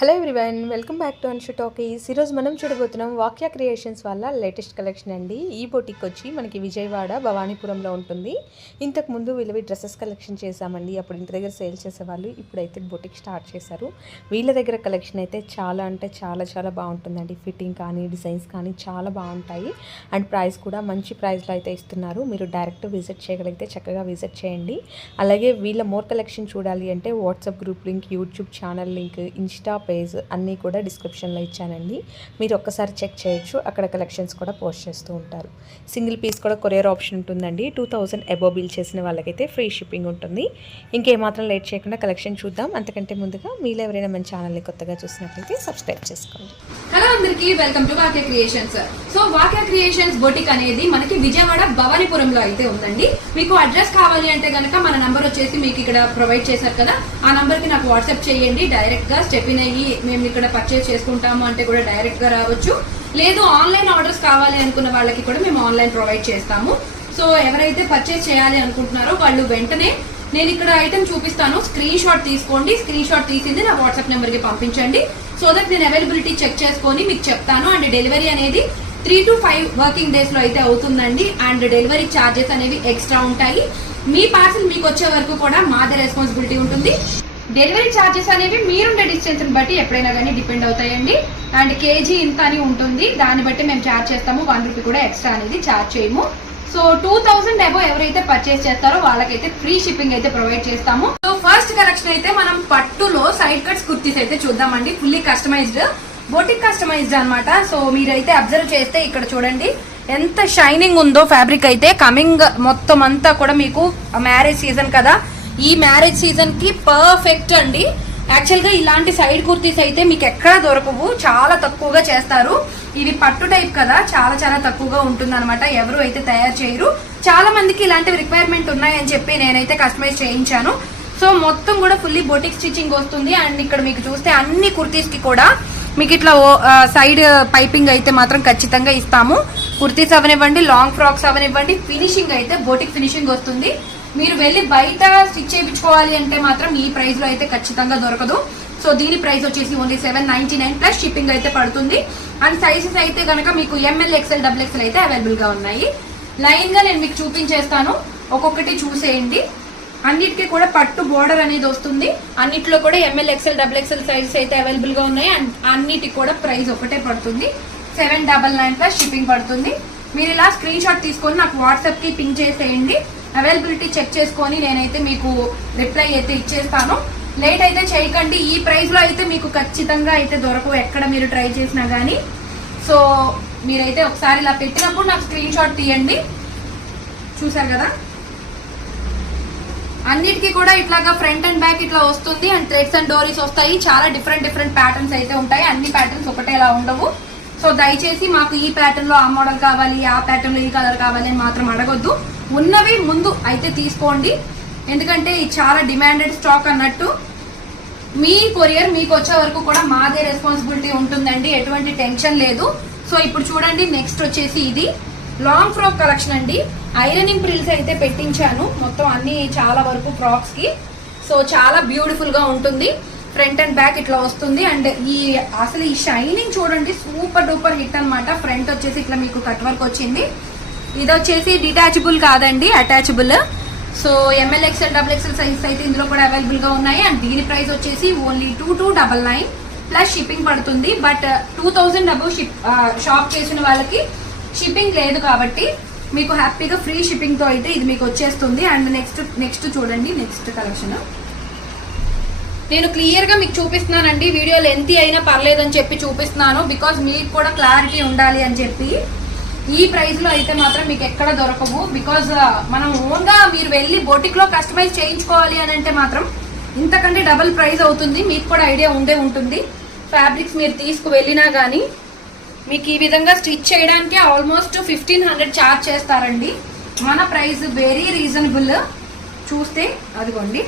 Hello everyone welcome back to Anshu talkies ఈరోజు మనం చూడబోతున్నాం వాక్య క్రియేషన్స్ వల్ల లేటెస్ట్ కలెక్షన్ అండి. ఈ బొటిక్ వచ్చి మనకి విజయవాడ భవానీపురంలో ఉంటుంది. ఇంతకు ముందు వీళ్ళవి డ్రెస్సెస్ కలెక్షన్ చేశామండి. అప్పుడు ఇంటి దగ్గర సేల్ చేసేవాళ్ళు ఇప్పుడైతే బొటిక్ స్టార్ట్ చేశారు. వీళ్ళ దగ్గర కలెక్షన్ అయితే చాలా అంటే చాలా చాలా బాగుంటుందండి. ఫిట్టింగ్ కానీ డిజైన్స్ కానీ చాలా బాగుంటాయి. అండ్ ప్రైస్ కూడా మంచి ప్రైస్లో అయితే ఇస్తున్నారు. మీరు డైరెక్ట్ విజిట్ చేయగలిగితే చక్కగా విజిట్ చేయండి. అలాగే వీళ్ళ మోర్ కలెక్షన్ చూడాలి అంటే WhatsApp group link YouTube channel link insta page అన్నీ కూడా డిస్క్రిప్షన్లో ఇచ్చానండి. మీరు ఒక్కసారి చెక్ చేయొచ్చు. అక్కడ కలెక్షన్స్ కూడా పోస్ట్ చేస్తూ ఉంటారు. సింగిల్ పీస్ కూడా కొరియర్ ఆప్షన్ ఉంటుందండి. టూ థౌజండ్ అబో బిల్ చేసిన వాళ్ళకైతే ఫ్రీ షిప్పింగ్ ఉంటుంది. ఇంకేమాత్రం లేట్ చేయకుండా కలెక్షన్ చూద్దాం. అంతకంటే ముందుగా మీరు ఎవరైనా మన ఛానల్ని కొత్తగా చూసినట్లయితే సబ్స్క్రైబ్ చేసుకోండి. హలో అందరికి welcome to Vakya creations. So Vakya creations boutique అనేది మనకి విజయవాడ భవానీపురంలో అయితే ఉందండి. మీకు అడ్రస్ కావాలి అంటే కనుక మన నంబర్ వచ్చేసి మీకు ఇక్కడ ప్రొవైడ్ చేశారు కదా ఆ నంబర్కి నాకు వాట్సాప్ చేయండి. డైరెక్ట్గా స్టెప్ ఇన్ అయ్యి మేము ఇక్కడ పర్చేస్ చేసుకుంటాము అంటే కూడా డైరెక్ట్గా రావచ్చు. లేదు ఆన్లైన్ ఆర్డర్స్ కావాలి అనుకున్న వాళ్ళకి కూడా మేము ఆన్లైన్ ప్రొవైడ్ చేస్తాము. సో ఎవరైతే పర్చేస్ చేయాలి అనుకుంటున్నారో వాళ్ళు వెంటనే నేను ఇక్కడ ఐటమ్ చూపిస్తాను. స్క్రీన్ షాట్ తీసుకోండి. స్క్రీన్ షాట్ తీసింది నా వాట్సాప్ నెంబర్కి పంపించండి. సో దట్ నేను అవైలబిలిటీ చెక్ చేసుకొని మీకు చెప్తాను. అండ్ డెలివరీ అనేది త్రీ టు ఫైవ్ వర్కింగ్ డేస్లో అయితే అవుతుందండి. అండ్ డెలివరీ ఛార్జెస్ అనేవి ఎక్స్ట్రా ఉంటాయి. మీ పార్సల్ మీకు వచ్చే వరకు కూడా మాదే రెస్పాన్సిబిలిటీ ఉంటుంది. డెలివరీ ఛార్జెస్ అనేవి మీరుండే డిస్టెన్స్ని బట్టి ఎప్పుడైనా కానీ డిపెండ్ అవుతాయండి. అండ్ కేజీ ఇంత అని ఉంటుంది. దాన్ని బట్టి మేము ఛార్జ్ చేస్తాము. వన్ రూపీ కూడా ఎక్స్ట్రా అనేది ఛార్జ్ చేయము. సో టూ థౌసండ్ అబో ఎవరైతే పర్చేస్ చేస్తారో వాళ్ళకైతే ఫ్రీ షిప్పింగ్ అయితే ప్రొవైడ్ చేస్తాము. సో ఫస్ట్ కలెక్షన్ అయితే మనం పట్టులో సైడ్ కట్స్ కుర్తీస్ అయితే చూద్దామండి. ఫుల్లీ కస్టమైజ్డ్ బోటిక్ కస్టమైజ్డ్ అనమాట సో మీరైతే అబ్జర్వ్ చేస్తే ఇక్కడ చూడండి ఎంత షైనింగ్ ఉందో ఫ్యాబ్రిక్ అయితే. కమింగ్ మొత్తం అంతా కూడా మీకు మ్యారేజ్ సీజన్ కదా. ఈ మ్యారేజ్ సీజన్కి పర్ఫెక్ట్ అండి. యాక్చువల్గా ఇలాంటి సైడ్ కుర్తీస్ అయితే మీకు ఎక్కడా దొరకవు. చాలా తక్కువగా చేస్తారు. ఇవి పట్టు టైప్ కదా. చాలా చాలా తక్కువగా ఉంటుంది అనమాట ఎవరు అయితే తయారు చేయరు. చాలా మందికి ఇలాంటివి రిక్వైర్మెంట్ ఉన్నాయని చెప్పి నేనైతే కస్టమైజ్ చేయించాను. సో మొత్తం కూడా ఫుల్లీ బొటిక్ స్టిచ్చింగ్ వస్తుంది. అండ్ ఇక్కడ మీకు చూస్తే అన్ని కుర్తీస్కి కూడా మీకు ఇట్లా ఓ- సైడ్ పైపింగ్ అయితే మాత్రం ఖచ్చితంగా ఇస్తాము. కుర్తీస్ అవనివ్వండి లాంగ్ ఫ్రాక్స్ అవనివ్వండి ఫినిషింగ్ అయితే బోటిక్ ఫినిషింగ్ వస్తుంది. మీరు వెళ్ళి బయట స్టిచ్ చేయించుకోవాలి అంటే మాత్రం ఈ ప్రైస్లో అయితే ఖచ్చితంగా దొరకదు. సో దీని ప్రైస్ వచ్చేసి only seven ninety nine plus shipping అయితే పడుతుంది. అండ్ సైజెస్ అయితే కనుక మీకు ఎంఎల్ ఎక్స్ఎల్ డబుల్ ఎక్స్ఎల్ అయితే అవైలబుల్గా ఉన్నాయి. లైన్గా నేను మీకు చూపించేస్తాను. ఒక్కొక్కటి చూసేయండి. అన్నిటికీ కూడా పట్టు బోర్డర్ అనేది వస్తుంది. అన్నిట్లో కూడా M L XL double XL sizes అయితే అవైలబుల్గా ఉన్నాయి. అండ్ అన్నిటికి కూడా ప్రైస్ ఒకటే పడుతుంది. Seven double nine plus shipping పడుతుంది. మీరు ఇలా స్క్రీన్ షాట్ తీసుకొని నాకు వాట్సాప్కి పింక్ చేసేయండి. అవైలబిలిటీ చెక్ చేసుకొని నేనైతే మీకు రిప్లై అయితే ఇచ్చేస్తాను. లేట్ అయితే చేయకండి. ఈ ప్రైస్లో అయితే మీకు ఖచ్చితంగా అయితే దొరకవు. ఎక్కడ మీరు ట్రై చేసినా గానీ. సో మీరైతే ఒకసారి ఇలా పెట్టినప్పుడు నాకు స్క్రీన్ షాట్ తీయండి. చూసారు కదా? అన్నిటికీ కూడా ఇట్లాగా ఫ్రంట్ అండ్ బ్యాక్ ఇట్లా వస్తుంది. అండ్ థ్రెడ్స్ అండ్ డోరీస్ వస్తాయి. చాలా డిఫరెంట్ డిఫరెంట్ ప్యాటర్న్స్ అయితే ఉంటాయి. అన్ని ప్యాటర్న్స్ ఒకటేలా ఉండవు. సో దయచేసి మాకు ఈ ప్యాటర్న్లో ఆ మోడల్ కావాలి ఆ ప్యాటర్న్లో ఈ కలర్ కావాలి అని మాత్రం అడగొద్దు. ఉన్నవి ముందు అయితే తీసుకోండి. ఎందుకంటే ఇది చాలా డిమాండెడ్ స్టాక్ అన్నట్టు. మీ కొరియర్ మీకు వచ్చే వరకు కూడా మాదే రెస్పాన్సిబిలిటీ ఉంటుందండి. ఎటువంటి టెన్షన్ లేదు. సో ఇప్పుడు చూడండి నెక్స్ట్ వచ్చేసి ఇది. లాంగ్ ఫ్రాక్ కలెక్షన్ అండి. ఐరనింగ్ ప్రిల్స్ అయితే పెట్టించాను. మొత్తం అన్ని చాలా వరకు ఫ్రాక్స్కి. సో చాలా బ్యూటిఫుల్గా ఉంటుంది. ఫ్రంట్ అండ్ బ్యాక్ ఇట్లా వస్తుంది. అండ్ ఈ అసలు ఈ షైనింగ్ చూడండి సూపర్ డూపర్ హిట్ అనమాట ఫ్రంట్ వచ్చేసి ఇట్లా మీకు కట్ వర్క్ వచ్చింది. ఇది వచ్చేసి డిటాచబుల్ కాదండి attachable so M L XL double XL size అయితే ఇందులో కూడా అవైలబుల్గా ఉన్నాయి. అండ్ దీని ప్రైస్ వచ్చేసి only two two double nine plus shipping పడుతుంది. But two thousand above ship shop చేసిన వాళ్ళకి షిప్పింగ్ లేదు కాబట్టి మీకు హ్యాపీగా ఫ్రీ షిప్పింగ్తో అయితే ఇది మీకు వచ్చేస్తుంది. అండ్ నెక్స్ట్ నెక్స్ట్ చూడండి నెక్స్ట్ కలెక్షన్ నేను క్లియర్గా మీకు చూపిస్తున్నానండి. వీడియో లెంతీ అయినా పర్లేదని చెప్పి చూపిస్తున్నాను. బికాస్ మీకు కూడా క్లారిటీ ఉండాలి అని చెప్పి. ఈ ప్రైస్లో అయితే మాత్రం మీకు ఎక్కడ దొరకవు. బికాజ్ uh, మనం ఓన్గా మీరు వెళ్ళి బొటిక్లో కస్టమైజ్ చేయించుకోవాలి అని అంటే మాత్రం ఇంతకంటే డబుల్ ప్రైస్ అవుతుంది. మీకు కూడా ఐడియా ఉండే ఉంటుంది. ఫ్యాబ్రిక్స్ మీరు తీసుకు వెళ్ళినా గానీ మీకు ఈ విధంగా స్టిచ్ చేయడానికి ఆల్మోస్ట్ ఫిఫ్టీన్ హండ్రెడ్ చార్జ్ చేస్తారండి. మన ప్రైస్ వెరీ రీజనబుల్ చూస్తే అదిగోండి.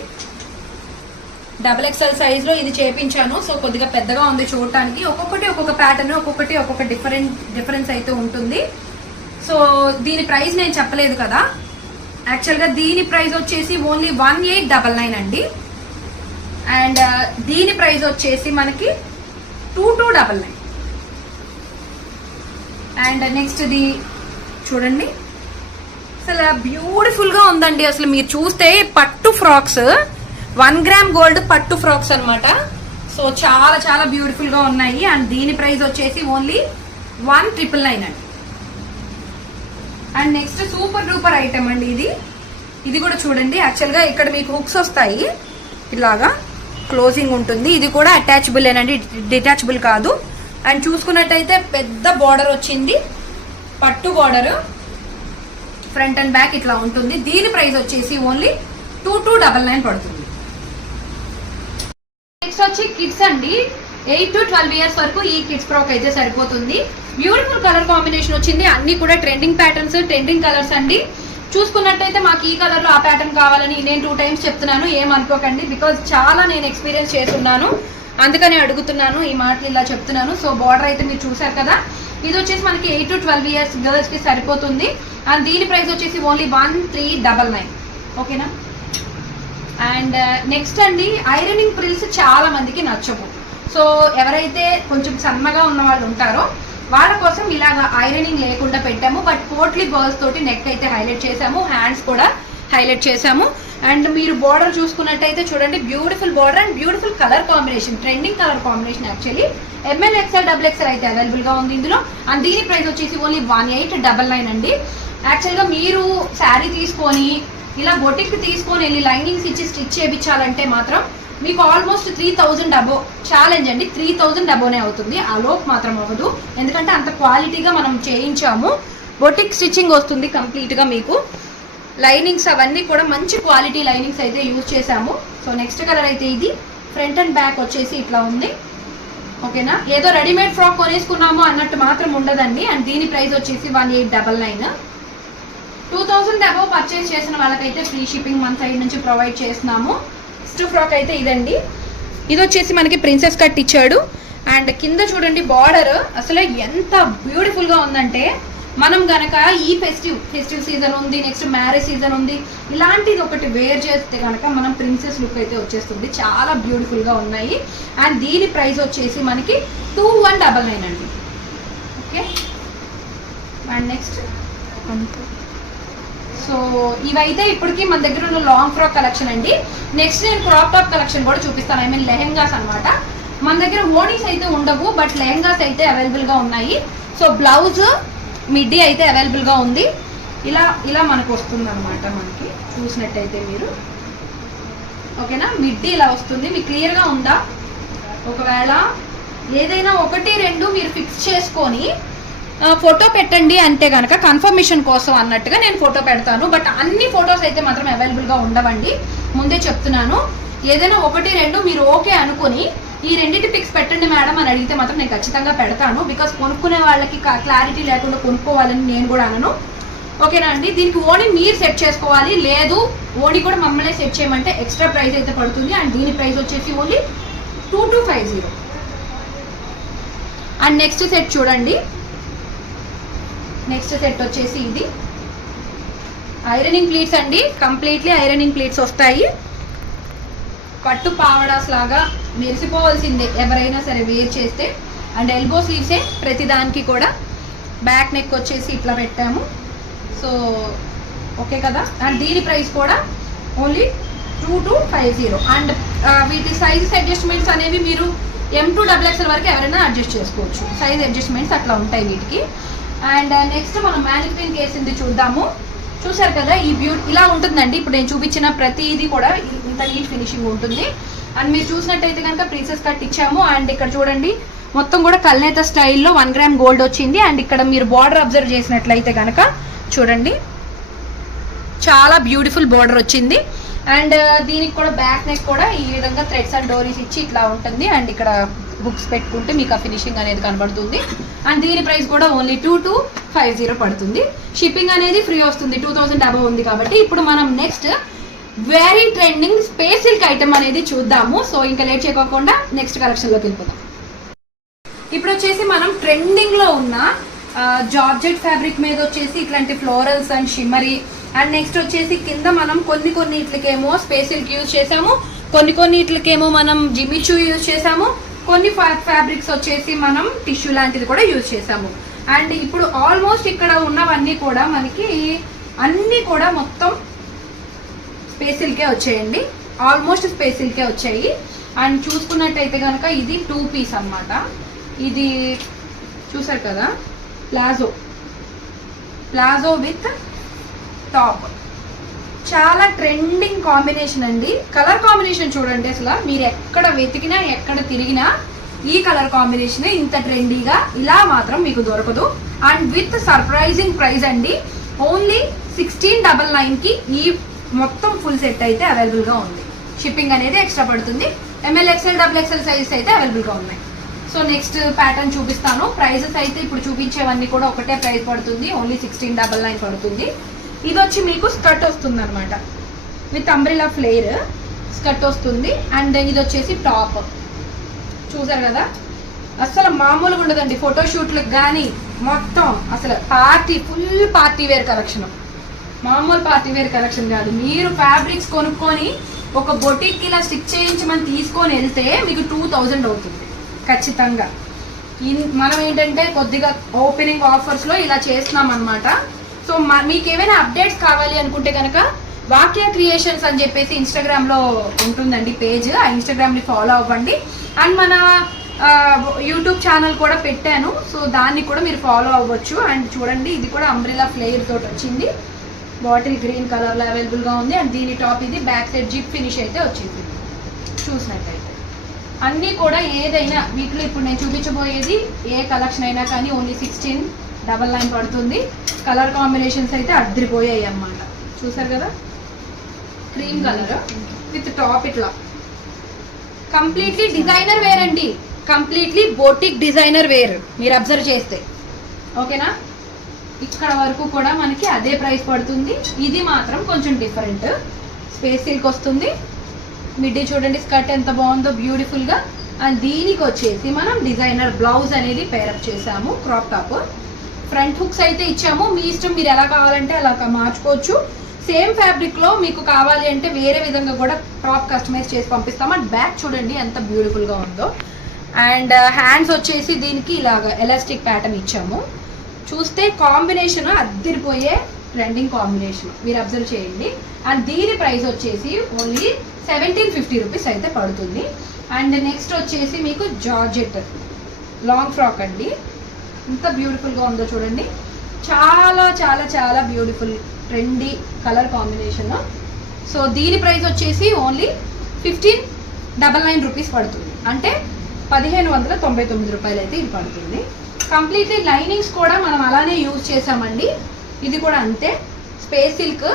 డబుల్ ఎక్స్ఎల్ సైజ్లో ఇది చేపించాను. సో కొద్దిగా పెద్దగా ఉంది చూడటానికి. ఒక్కొక్కటి ఒక్కొక్క ప్యాటర్న్ ఒక్కొక్కటి ఒక్కొక్క డిఫరెంట్ డిఫరెన్స్ అయితే ఉంటుంది. దీని ప్రైస్ నేను చెప్పలేదు కదా. యాక్చువల్గా దీని ప్రైస్ వచ్చేసి only one eight double nine అండి. అండ్ దీని ప్రైస్ వచ్చేసి మనకి two two double nine. And next ఇది చూడండి. అసలు బ్యూటిఫుల్గా ఉందండి. అసలు మీరు చూస్తే పట్టు ఫ్రాక్స్. వన్ గ్రామ్ గోల్డ్ పట్టు ఫ్రాక్స్ అన్నమాట. సో చాలా చాలా బ్యూటిఫుల్గా ఉన్నాయి. అండ్ దీని ప్రైస్ వచ్చేసి ఓన్లీ వన్ ట్రిపుల్ నైన్ అండి. And next super duper item అండి ఇది. ఇది కూడా చూడండి యాక్చువల్గా ఇక్కడ మీకు హుక్స్ వస్తాయి. ఇలాగా క్లోజింగ్ ఉంటుంది. ఇది కూడా అటాచబుల్ ఏనండి డిటాచబుల్ కాదు. అండ్ చూసుకున్నట్టయితే పెద్ద బార్డర్ వచ్చింది. పట్టు బార్డర్ ఫ్రంట్ అండ్ బ్యాక్ ఇట్లా ఉంటుంది. దీని ప్రైస్ వచ్చేసి only two two double nine పడుతుంది. నెక్స్ట్ వచ్చి కిడ్స్ అండి. ఎయిట్ టు ట్వెల్వ్ ఇయర్స్ వరకు ఈ కిడ్స్ ఫ్రాక్ అయితే సరిపోతుంది. బ్యూటిఫుల్ కలర్ కాంబినేషన్ వచ్చింది. అన్ని కూడా ట్రెండింగ్ ప్యాటర్న్స్ ట్రెండింగ్ కలర్స్ అండి. చూసుకున్నట్టయితే మాకు ఈ కలర్లో ఆ ప్యాటర్న్ కావాలని నేను టూ టైమ్స్ చెప్తున్నాను. ఏమనుకోకండి బికాజ్ చాలా నేను ఎక్స్పీరియన్స్ చేస్తున్నాను. అందుకని అడుగుతున్నాను. ఈ మాటలు ఇలా చెప్తున్నాను. సో బార్డర్ అయితే మీరు చూసారు కదా. ఇది వచ్చేసి మనకి ఎయిట్ టు ట్వెల్వ్ ఇయర్స్ గర్ల్స్కి సరిపోతుంది. అండ్ దీని ప్రైస్ వచ్చేసి only one three double nine ఓకేనా అండ్ నెక్స్ట్ అండి ఐరనింగ్ ప్రిల్స్ చాలా మందికి నచ్చవు. సో ఎవరైతే కొంచెం సన్నగా ఉన్న వాళ్ళు ఉంటారో వాళ్ళ కోసం ఇలాగ ఐరనింగ్ లేకుండా పెట్టాము. బట్ పోట్లీ బర్స్ తోటి నెక్ అయితే హైలైట్ చేసాము హ్యాండ్స్ కూడా హైలైట్ చేసాము అండ్ మీరు బార్డర్ చూసుకున్నట్టయితే చూడండి beautiful border and beautiful colour combination trending colour combination actually M L XL double XL అయితే అవైలబుల్గా ఉంది ఇందులో. అండ్ దీని ప్రైస్ వచ్చేసి only one eight double nine అండి. యాక్చువల్గా మీరు శారీ తీసుకొని ఇలా బొటిక్ తీసుకొని వెళ్ళి లైనింగ్స్ ఇచ్చి స్టిచ్ చేయించాలంటే మాత్రం మీకు almost three thousand above challenge అండి త్రీ థౌజండ్ అబోనే అవుతుంది. ఆ లోపు మాత్రం అవ్వదు. ఎందుకంటే అంత క్వాలిటీగా మనం చేయించాము. బొటిక్ స్టిచ్చింగ్ వస్తుంది కంప్లీట్గా మీకు. లైనింగ్స్ అవన్నీ కూడా మంచి క్వాలిటీ లైనింగ్స్ అయితే యూజ్ చేశాము. సో నెక్స్ట్ కలర్ అయితే ఇది. ఫ్రంట్ అండ్ బ్యాక్ వచ్చేసి ఇట్లా ఉంది. ఓకేనా? ఏదో రెడీమేడ్ ఫ్రాక్ కొనేసుకున్నాము అన్నట్టు మాత్రం ఉండదండి. అండ్ దీని ప్రైస్ వచ్చేసి one eight double nine two thousand above purchase చేసిన వాళ్ళకైతే ఫ్రీ షిప్పింగ్ మన సైడ్ నుంచి ప్రొవైడ్ చేస్తున్నాము. నెక్స్ట్ ఫ్రాక్ అయితే ఇదండి. ఇది వచ్చేసి మనకి ప్రిన్సెస్ కట్ ఇచ్చాడు. అండ్ కింద చూడండి బార్డర్ అసలు ఎంత బ్యూటిఫుల్గా ఉందంటే మనం గనక ఈ ఫెస్టివ్ ఫెస్టివ్ సీజన్ ఉంది నెక్స్ట్ మ్యారేజ్ సీజన్ ఉంది ఇలాంటిది ఒకటి వేర్ చేస్తే కనుక మనం ప్రిన్సెస్ లుక్ అయితే వచ్చేస్తుంది. చాలా బ్యూటిఫుల్గా ఉన్నాయి. అండ్ దీని ప్రైస్ వచ్చేసి మనకి టూ వన్ డబల్ నైన్ అండి. ఓకే అండ్ నెక్స్ట్ సో ఇవైతే ఇప్పటికి మన దగ్గర ఉన్న లాంగ్ ఫ్రాక్ కలెక్షన్ అండి. నెక్స్ట్ నేను క్రాప్ టాప్ కలెక్షన్ కూడా చూపిస్తాను. ఐ మీన్ లెహెంగాస్ అనమాట మన దగ్గర ఓనీస్ అయితే ఉండవు బట్ లెహెంగాస్ అయితే అవైలబుల్గా ఉన్నాయి. సో బ్లౌజ్ మిడ్డీ అయితే అవైలబుల్గా ఉంది. ఇలా ఇలా మనకు వస్తుంది అనమాట మనకి. చూసినట్టయితే మీరు. ఓకేనా మిడ్డీ ఇలా వస్తుంది. మీకు క్లియర్గా ఉందా? ఒకవేళ ఏదైనా ఒకటి రెండు మీరు ఫిక్స్ చేసుకొని ఫోటో పెట్టండి అంటే కనుక కన్ఫర్మేషన్ కోసం అన్నట్టుగా నేను ఫోటో పెడతాను. బట్ అన్ని ఫొటోస్ అయితే మాత్రం అవైలబుల్గా ఉండవండి. ముందే చెప్తున్నాను. ఏదైనా ఒకటి రెండు మీరు ఓకే అనుకుని ఈ రెండింటి పిక్స్ పెట్టండి మేడం అని అడిగితే మాత్రం నేను ఖచ్చితంగా పెడతాను. బికాస్ కొనుక్కునే వాళ్ళకి క్లారిటీ లేకుండా కొనుక్కోవాలని నేను కూడా అనను. ఓకేనా అండి? దీనికి ఓణి మీరు సెట్ చేసుకోవాలి. లేదు ఓణి కూడా మమ్మల్ని సెట్ చేయమంటే ఎక్స్ట్రా ప్రైస్ అయితే పడుతుంది. అండ్ దీని ప్రైస్ వచ్చేసి only two two five zero and next set చూడండి. నెక్స్ట్ సెట్ వచ్చేసి ఇది. ఐరనింగ్ ప్లీట్స్ అండి. కంప్లీట్లీ ఐరనింగ్ ప్లీట్స్ వస్తాయి. పట్టు పావడాస్ లాగా మెరిసిపోవాల్సిందే ఎవరైనా సరే వేర్ చేస్తే. అండ్ ఎల్బో స్లీవ్సే ప్రతిదానికి కూడా. బ్యాక్ నెక్ వచ్చేసి ఇట్లా పెట్టాము. సో ఓకే కదా? అండ్ దీని ప్రైస్ కూడా only two two five zero and వీటి సైజెస్ అడ్జస్ట్మెంట్స్ అనేవి మీరు ఎం టూ డబుల్ ఎక్స్ఎల్ వరకు ఎవరైనా అడ్జస్ట్ చేసుకోవచ్చు. సైజ్ అడ్జస్ట్మెంట్స్ అట్లా ఉంటాయి వీటికి. అండ్ నెక్స్ట్ uh, మనం మ్యానిక్విన్ కేసింది చూద్దాము. చూసారు కదా ఈ బ్యూటీ ఇలా ఉంటుందండి. ఇప్పుడు నేను చూపించిన ప్రతిదీ కూడా ఇంత నీట్ ఫినిషింగ్ ఉంటుంది. అండ్ మీరు చూసినట్టయితే కనుక ప్రీసెస్ కట్ ఇచ్చాము. అండ్ ఇక్కడ చూడండి మొత్తం కూడా కల్నేత స్టైల్లో వన్ గ్రామ్ గోల్డ్ వచ్చింది. అండ్ ఇక్కడ మీరు బార్డర్ అబ్జర్వ్ చేసినట్లయితే కనుక చూడండి. చాలా బ్యూటిఫుల్ బార్డర్ వచ్చింది. అండ్ uh, దీనికి కూడా బ్యాక్ నెక్ కూడా ఈ విధంగా థ్రెడ్స్ అండ్ డోరీస్ ఇచ్చి ఇట్లా ఉంటుంది. అండ్ ఇక్కడ బుక్స్ పెట్టుకుంటే మీకు ఆ ఫినిషింగ్ అనేది కనబడుతుంది. అండ్ దీని ప్రైస్ కూడా only two two five zero పడుతుంది. షిప్పింగ్ అనేది ఫ్రీ వస్తుంది టూ థౌసండ్ అబవ్ ఉంది కాబట్టి ఇప్పుడు మనం next very trending space silk item అనేది చూద్దాము. సో ఇంకా లేట్ చేయకోకుండా నెక్స్ట్ కలెక్షన్లోకి వెళ్ళిపోదాం. ఇప్పుడు వచ్చేసి మనం ట్రెండింగ్లో ఉన్న జార్జెట్ ఫ్యాబ్రిక్ మీద వచ్చేసి ఇట్లాంటి florals and shimmery and next వచ్చేసి కింద మనం కొన్ని కొన్ని ఇట్లకేమో సిల్క్ యూజ్ చేసాము కొన్ని కొన్ని ఇట్లకేమో మనం జిమిచూ యూజ్ చేసాము కొన్ని ఫ్యాబ్రిక్స్ వచ్చేసి మనం టిష్యూ లాంటిది కూడా యూజ్ చేసాము అండ్ ఇప్పుడు ఆల్మోస్ట్ ఇక్కడ ఉన్నవన్నీ కూడా మనకి అన్నీ కూడా మొత్తం స్పేసిల్కే వచ్చాయండి. ఆల్మోస్ట్ స్పేసిల్కే వచ్చాయి. అండ్ చూసుకున్నట్టయితే కనుక ఇది టూ పీస్ అన్నమాట. ఇది చూసారు కదా? ప్లాజో ప్లాజో విత్ టాప్ చాలా ట్రెండింగ్ కాంబినేషన్ అండి. కలర్ కాంబినేషన్ చూడండి అసలు. మీరు ఎక్కడ వెతికినా ఎక్కడ తిరిగినా ఈ కలర్ కాంబినేషన్ ఇంత ట్రెండీగా ఇలా మాత్రం మీకు దొరకదు. అండ్ విత్ సర్ప్రైజింగ్ ప్రైస్ అండి ఓన్లీ సిక్స్టీన్ డబల్ నైన్కి ఈ మొత్తం ఫుల్ సెట్ అయితే అవైలబుల్గా ఉంది. షిప్పింగ్ అనేది ఎక్స్ట్రా పడుతుంది. M L XL double XL sizes అయితే అవైలబుల్గా ఉన్నాయి. సో నెక్స్ట్ ప్యాటర్న్ చూపిస్తాను. ప్రైజెస్ అయితే ఇప్పుడు చూపించేవన్నీ కూడా ఒకటే ప్రైస్ పడుతుంది. ఓన్లీ సిక్స్టీన్ డబల్ నైన్ పడుతుంది. ఇది వచ్చి మీకు స్కర్ట్ వస్తుంది అనమాట విత్ అంబ్రిలా ఫ్లేర్ స్కర్ట్ వస్తుంది. అండ్ ఇది వచ్చేసి టాప్. చూసారు కదా? అసలు మామూలుగా ఉండదండి ఫోటోషూట్లకు కానీ మొత్తం అసలు party full party wear collection. మామూలు పార్టీ వేర్ కలెక్షన్ కాదు. మీరు ఫ్యాబ్రిక్స్ కొనుక్కొని ఒక బొటిక్ ఇలా స్టిక్ చేయించి మనం తీసుకొని వెళ్తే మీకు టూ థౌజండ్ అవుతుంది. ఖచ్చితంగా. ఇన్- మనం ఏంటంటే కొద్దిగా ఓపెనింగ్ ఆఫర్స్లో ఇలా చేస్తున్నాం అనమాట సో మీకు ఏమైనా అప్డేట్స్ కావాలి అనుకుంటే కనుక వాక్య క్రియేషన్స్ అని చెప్పేసి ఇన్స్టాగ్రామ్లో ఉంటుందండి పేజ్ ఆ ఇన్స్టాగ్రామ్ని ఫాలో అవ్వండి. అండ్ మన యూట్యూబ్ ఛానల్ కూడా పెట్టాను. సో దాన్ని కూడా మీరు ఫాలో అవ్వచ్చు. అండ్ చూడండి ఇది కూడా అంబ్రిలా ఫ్లేయర్ తోటి వచ్చింది. బాటిల్ గ్రీన్ కలర్లో అవైలబుల్గా ఉంది. అండ్ దీని టాప్ ఇది బ్యాక్ సైడ్ జిప్ ఫినిష్ అయితే వచ్చింది. చూసినట్టయితే. అన్నీ కూడా ఏదైనా వీటిలో ఇప్పుడు నేను చూపించబోయేది ఏ కలెక్షన్ అయినా కానీ ఓన్లీ సిక్స్టీన్ డబల్ నైన్ పడుతుంది. కలర్ కాంబినేషన్స్ అయితే అద్దరిపోయాయి అన్నమాట. చూసారు కదా? క్రీమ్ కలర్ విత్ టాప్ ఇట్లా. కంప్లీట్లీ డిజైనర్ వేర్ అండి. కంప్లీట్లీ బోటిక్ డిజైనర్ వేర్ మీరు అబ్జర్వ్ చేస్తే. ఓకేనా ఇక్కడ వరకు కూడా మనకి అదే ప్రైస్ పడుతుంది. ఇది మాత్రం కొంచెం డిఫరెంట్ స్పేస్ సిల్క్ వస్తుంది. మిడ్డీ చూడండి స్కర్ట్ ఎంత బాగుందో బ్యూటిఫుల్గా అండ్ దీనికి వచ్చేసి మనం డిజైనర్ బ్లౌజ్ అనేది పేరప్ చేసాము క్రాప్ టాప్ ఫ్రంట్ హుక్స్ అయితే ఇచ్చాము. మీ ఇష్టం మీరు ఎలా కావాలంటే అలా మార్చుకోవచ్చు. సేమ్ ఫ్యాబ్రిక్లో మీకు కావాలి అంటే వేరే విధంగా కూడా టాప్ కస్టమైజ్ చేసి పంపిస్తాము అండ్ బ్యాక్ చూడండి ఎంత బ్యూటిఫుల్గా ఉందో. అండ్ uh, హ్యాండ్స్ వచ్చేసి దీనికి ఇలాగ ఎలాస్టిక్ ప్యాటర్న్ ఇచ్చాము. చూస్తే కాంబినేషన్ అద్దరిపోయే ట్రెండింగ్ కాంబినేషన్ మీరు అబ్జర్వ్ చేయండి. అండ్ దీని ప్రైస్ వచ్చేసి ఓన్లీ సెవెంటీన్ ఫిఫ్టీ రూపీస్ అయితే పడుతుంది. అండ్ నెక్స్ట్ వచ్చేసి మీకు జార్జెట్. లాంగ్ ఫ్రాక్ అండి. ఎంత బ్యూటిఫుల్గా ఉందో చూడండి. చాలా చాలా చాలా beautiful trendy colour combination so దీని ప్రైస్ వచ్చేసి only fifteen double nine rupees పడుతుంది. అంటే పదిహేను వందల తొంభై తొమ్మిది రూపాయలు అయితే ఇది పడుతుంది. కంప్లీట్లీ లైనింగ్స్ కూడా మనం అలానే యూజ్ చేసామండి ఇది కూడా అంతే. స్పేస్ సిల్క్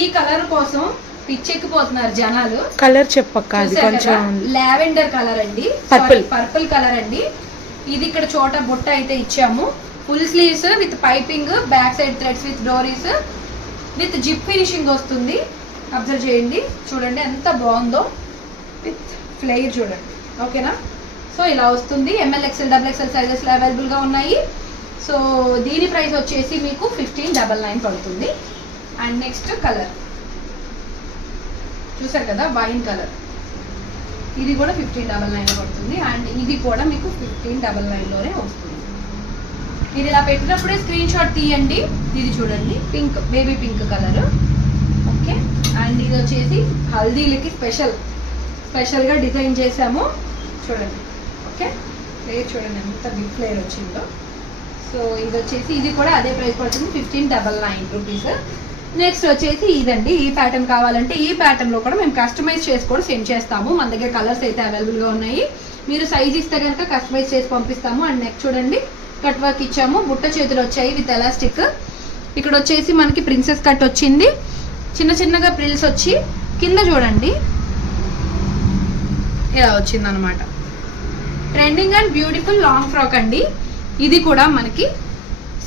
ఈ కలర్ కోసం పిచ్చెక్కిపోతున్నారు జనాలు. కలర్ చెప్పక్క? లావెండర్ కలర్ అండి. Purple. పర్పుల్ కలర్ అండి. ఇది ఇక్కడ చోట బుట్ట అయితే ఇచ్చాము. Full sleeves with piping back side threads with డోరీస్ with zip finishing వస్తుంది. అబ్జర్వ్ చేయండి. చూడండి ఎంత బాగుందో. విత్ ఫ్లేయర్ చూడండి. ఓకేనా సో ఇలా వస్తుంది. M L XL double XL సైజెస్లో అవైలబుల్గా ఉన్నాయి. సో దీని ప్రైస్ వచ్చేసి మీకు ఫిఫ్టీన్ డబల్ నైన్ పడుతుంది. అండ్ నెక్స్ట్ కలర్ చూసారు కదా? వైన్ కలర్ ఇది కూడా ఫిఫ్టీన్ డబల్ నైన్ పడుతుంది. అండ్ ఇది కూడా మీకు ఫిఫ్టీన్ డబల్ నైన్లోనే వస్తుంది. మీరు ఇలా పెట్టినప్పుడే స్క్రీన్ షాట్ తీయండి. ఇది చూడండి. Pink baby pink colour okay and ఇది వచ్చేసి హల్దీలకి స్పెషల్ స్పెషల్గా డిజైన్ చేసాము చూడండి. ఓకే ఫ్లేయర్ చూడండి ఎంత బిగ్ ఫ్లేయర్ వచ్చిందో. సో ఇది వచ్చేసి ఇది కూడా అదే ప్రైస్ పడుతుంది. Fifteen double nine rupees next వచ్చేసి ఇదండి ఈ ప్యాటర్న్ కావాలంటే ఈ ప్యాటర్న్లో కూడా మేము కస్టమైజ్ చేసి కూడా సెండ్ చేస్తాము. మన దగ్గర కలర్స్ అయితే అవైలబుల్గా ఉన్నాయి. మీరు సైజ్ ఇస్తే కనుక కస్టమైజ్ చేసి పంపిస్తాము. అండ్ నెక్స్ట్ చూడండి కట్ వర్క్ ఇచ్చాము. బుట్ట చేతులు వచ్చాయి విత్ ఎలాస్టిక్ ఇక్కడ వచ్చేసి మనకి ప్రిన్సెస్ కట్ వచ్చింది. చిన్న చిన్నగా ప్రిల్స్ వచ్చి కింద చూడండి. ఇలా వచ్చింది అనమాట trending and beautiful long frock అండి. ఇది కూడా మనకి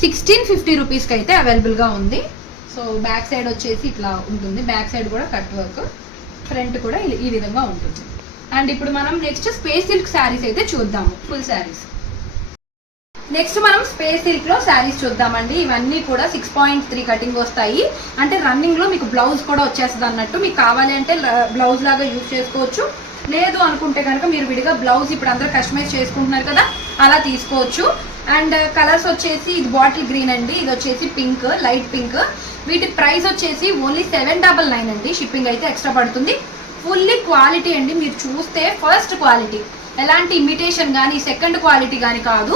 సిక్స్టీన్ ఫిఫ్టీ రూపీస్కి అయితే అవైలబుల్గా ఉంది. సో బ్యాక్ సైడ్ వచ్చేసి ఇట్లా ఉంటుంది. బ్యాక్ సైడ్ కూడా కట్ వర్క్ ఫ్రంట్ కూడా ఈ విధంగా ఉంటుంది. అండ్ ఇప్పుడు మనం నెక్స్ట్ స్పేస్ సిల్క్ శారీస్ అయితే చూద్దాము. Full sarees. నెక్స్ట్ మనం స్పేస్ సిల్క్లో శారీస్ చూద్దామండి. ఇవన్నీ కూడా సిక్స్ పాయింట్ త్రీ కటింగ్ వస్తాయి. అంటే రన్నింగ్లో మీకు బ్లౌజ్ కూడా వచ్చేస్తుంది అన్నట్టు. మీకు కావాలి అంటే బ్లౌజ్ లాగా యూజ్ చేసుకోవచ్చు. లేదు అనుకుంటే కనుక మీరు విడిగా బ్లౌజ్ ఇప్పుడు అందరూ కస్టమైజ్ చేసుకుంటున్నారు కదా అలా తీసుకోవచ్చు. అండ్ కలర్స్ వచ్చేసి ఇది బాటిల్ గ్రీన్ అండి. ఇది వచ్చేసి పింక్ లైట్ పింక్ వీటి ప్రైస్ వచ్చేసి ఓన్లీ సెవెన్ డబల్ నైన్ అండి. షిప్పింగ్ అయితే ఎక్స్ట్రా పడుతుంది. ఫుల్లీ క్వాలిటీ అండి. మీరు చూస్తే ఫస్ట్ క్వాలిటీ ఎలాంటి ఇమిటేషన్ కానీ సెకండ్ క్వాలిటీ కానీ కాదు.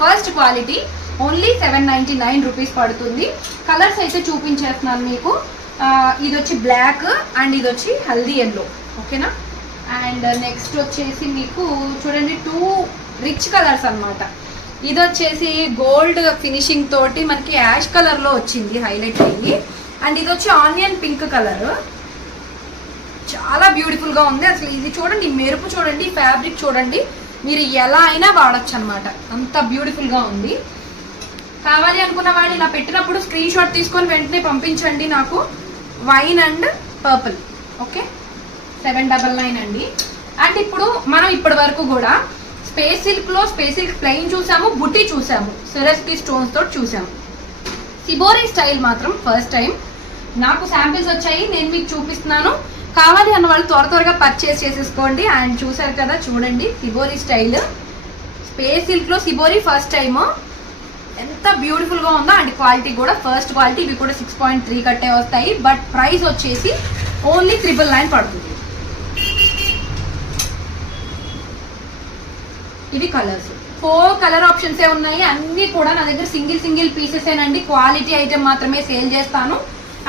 First quality only seven ninety nine rupees పడుతుంది. కలర్స్ అయితే చూపించేస్తున్నాను మీకు. ఇది వచ్చి బ్లాక్ అండ్ ఇది వచ్చి హల్దీ ఎల్లో ఓకేనా అండ్ నెక్స్ట్ వచ్చేసి మీకు చూడండి టూ రిచ్ కలర్స్ అన్నమాట. ఇది వచ్చేసి గోల్డ్ ఫినిషింగ్ తోటి మనకి యాష్ కలర్లో వచ్చింది హైలైట్ అయ్యి. అండ్ ఇది వచ్చి ఆనియన్ పింక్ కలర్. చాలా బ్యూటిఫుల్గా ఉంది. అసలు ఇది చూడండి మెరుపు చూడండి ఫ్యాబ్రిక్ చూడండి. మీరు ఎలా అయినా వాడచ్చు అనమాట అంత బ్యూటిఫుల్గా ఉంది. కావాలి అనుకున్న వాళ్ళు ఇలా పెట్టినప్పుడు స్క్రీన్ షాట్ తీసుకొని వెంటనే పంపించండి నాకు. Wine and purple. Okay? Seven double nine అండి. అండ్ ఇప్పుడు మనం ఇప్పటి వరకు కూడా స్పేస్ సిల్క్లో స్పేస్ సిల్క్ ప్లెయిన్ చూసాము బుట్టి చూసాము సెరస్కి స్టోన్స్ తోటి చూసాము. సిబోరీ స్టైల్ మాత్రం ఫస్ట్ టైం. నాకు శాంపిల్స్ వచ్చాయి నేను మీకు చూపిస్తున్నాను. కావాలి అన్న వాళ్ళు త్వర త్వరగా పర్చేస్ చేసేసుకోండి. అండ్ చూసారు కదా చూడండి సిబోరీ స్టైల్. స్పేస్ సిల్క్లో సిబోరీ ఫస్ట్ టైమ్. ఎంత బ్యూటిఫుల్గా ఉందో అండ్ క్వాలిటీ కూడా ఫస్ట్ క్వాలిటీ ఇవి కూడా సిక్స్ పాయింట్ త్రీ కట్టే వస్తాయి. బట్ ప్రైస్ వచ్చేసి ఓన్లీ త్రిబుల్ నైన్ పడుతుంది. ఇవి కలర్స్ ఫోర్ కలర్ ఆప్షన్స్ ఏ ఉన్నాయి. అన్ని కూడా నా దగ్గర సింగిల్ సింగిల్ పీసెస్ ఏనండి. క్వాలిటీ ఐటమ్ మాత్రమే సేల్ చేస్తాను.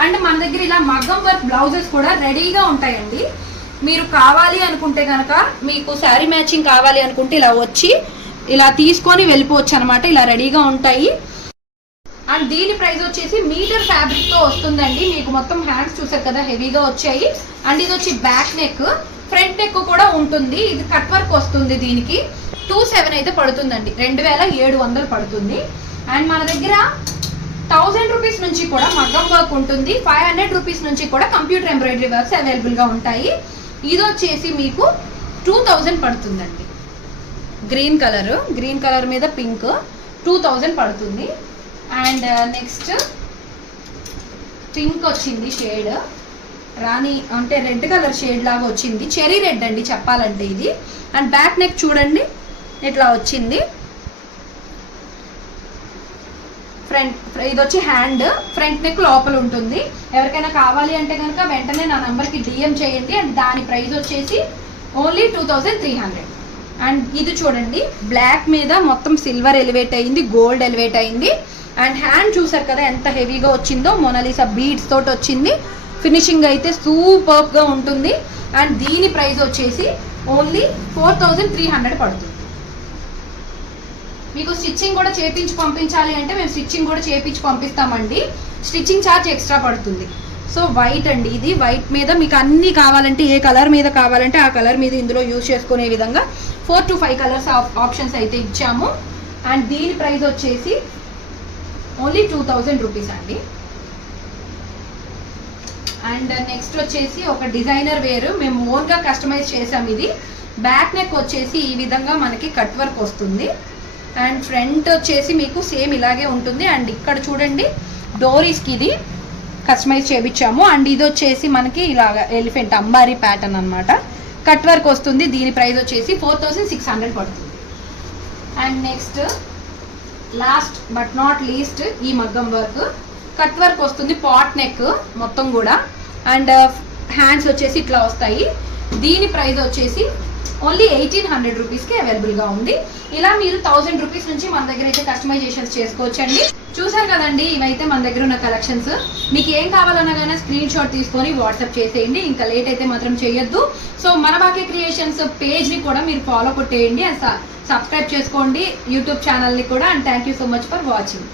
అండ్ మన దగ్గర ఇలా మగ్గం వర్క్ బ్లౌజెస్ కూడా రెడీగా ఉంటాయండి. మీరు కావాలి అనుకుంటే కనుక మీకు శారీ మ్యాచింగ్ కావాలి అనుకుంటే ఇలా వచ్చి ఇలా తీసుకొని వెళ్ళిపోవచ్చు అనమాట ఇలా రెడీగా ఉంటాయి. అండ్ దీని ప్రైస్ వచ్చేసి మీటర్ ఫ్యాబ్రిక్తో వస్తుందండి. మీకు మొత్తం హ్యాండ్స్ చూసారు కదా హెవీగా వచ్చాయి. అండ్ ఇది వచ్చి బ్యాక్ నెక్ ఫ్రంట్ నెక్ కూడా ఉంటుంది. ఇది కట్ వర్క్ వస్తుంది దీనికి. టూ సెవెన్ అయితే పడుతుందండి. రెండు వేల ఏడు వందలు పడుతుంది. అండ్ మన దగ్గర థౌజండ్ రూపీస్ నుంచి కూడా మగ్గం వర్క్ ఉంటుంది. ఫైవ్ హండ్రెడ్ రూపీస్ నుంచి కూడా కంప్యూటర్ ఎంబ్రాయిడరీ వర్క్స్ అవైలబుల్గా ఉంటాయి. ఇది వచ్చేసి మీకు టూ థౌజండ్ పడుతుందండి. Green colour. గ్రీన్ కలర్ మీద పింక్. టూ థౌజండ్ పడుతుంది. అండ్ uh, నెక్స్ట్ పింక్ వచ్చింది షేడ్. రాణి అంటే రెడ్ కలర్ షేడ్ లాగా వచ్చింది. చెరీ రెడ్ అండి చెప్పాలంటే ఇది. అండ్ బ్యాక్ నెక్ చూడండి. ఇట్లా వచ్చింది. ఫ్రంట్ ఇది వచ్చి హ్యాండ్. ఫ్రంట్ నెక్ లోపల ఉంటుంది. ఎవరికైనా కావాలి అంటే కనుక వెంటనే నా నెంబర్కి డిఎం చేయండి. అండ్ దాని ప్రైస్ వచ్చేసి only two thousand three hundred. And ఇది చూడండి. బ్లాక్ మీద మొత్తం సిల్వర్ ఎలివేట్ అయింది. గోల్డ్ ఎలివేట్ అయింది. అండ్ హ్యాండ్ చూసారు కదా ఎంత హెవీగా వచ్చిందో. మొనాలిసా బీడ్స్ తోటి వచ్చింది. ఫినిషింగ్ అయితే సూపర్గా గా ఉంటుంది. అండ్ దీని ప్రైస్ వచ్చేసి only four thousand three hundred పడుతుంది. మీకు స్టిచ్చింగ్ కూడా చేపించి పంపించాలి అంటే మేము స్టిచ్చింగ్ కూడా చేపించి పంపిస్తామండి. స్టిచ్చింగ్ ఛార్జ్ ఎక్స్ట్రా పడుతుంది. సో వైట్ అండి ఇది. వైట్ మీద మీకు అన్ని కావాలంటే ఏ కలర్ మీద కావాలంటే ఆ కలర్ మీద ఇందులో యూజ్ చేసుకునే విధంగా four to five colours options అయితే ఇచ్చాము. అండ్ దీని ప్రైస్ వచ్చేసి ఓన్లీ టూ థౌజండ్ రూపీస్ అండి. అండ్ నెక్స్ట్ వచ్చేసి ఒక డిజైనర్ వేర్. మేము ఓన్గా కస్టమైజ్ చేసాం ఇది. బ్యాక్ నెక్ వచ్చేసి ఈ విధంగా మనకి కట్ వర్క్ వస్తుంది. అండ్ ఫ్రంట్ వచ్చేసి మీకు సేమ్ ఇలాగే ఉంటుంది. అండ్ ఇక్కడ చూడండి డోరీస్కి ఇది కస్టమైజ్ చేయించాము అండ్ ఇది వచ్చేసి మనకి ఇలాగ ఎలిఫెంట్ అంబారీ ప్యాటర్న్ అనమాట కట్ వర్క్ వస్తుంది. దీని ప్రైస్ వచ్చేసి ఫోర్ థౌసండ్ సిక్స్ హండ్రెడ్ పడుతుంది. And next last but not least ఈ మగ్గం వర్క్. కట్ వర్క్ వస్తుంది పాట్ నెక్ మొత్తం కూడా. అండ్ uh, హ్యాండ్స్ వచ్చేసి ఇట్లా వస్తాయి. దీని ప్రైస్ వచ్చేసి ఓన్లీ ఎయిటీన్ హండ్రెడ్ రూపీస్కి అవైలబుల్గా ఉంది. ఇలా మీరు థౌసండ్ రూపీస్ నుంచి మన దగ్గర అయితే కస్టమైజేషన్స్ చేసుకోవచ్చండి. చూసారు కదండి ఇవైతే మన దగ్గర ఉన్న కలెక్షన్స్. మీకు ఏం కావాలన్నా కానీ స్క్రీన్ షాట్ తీసుకొని వాట్సాప్ చేసేయండి. ఇంకా లేట్ అయితే మాత్రం చేయొద్దు. సో మన బాకే క్రియేషన్స్ పేజ్ని కూడా మీరు ఫాలో కొట్టేయండి. అండ్ సబ్స్క్రైబ్ చేసుకోండి. యూట్యూబ్ ఛానల్ని కూడా. And thank you so much for watching.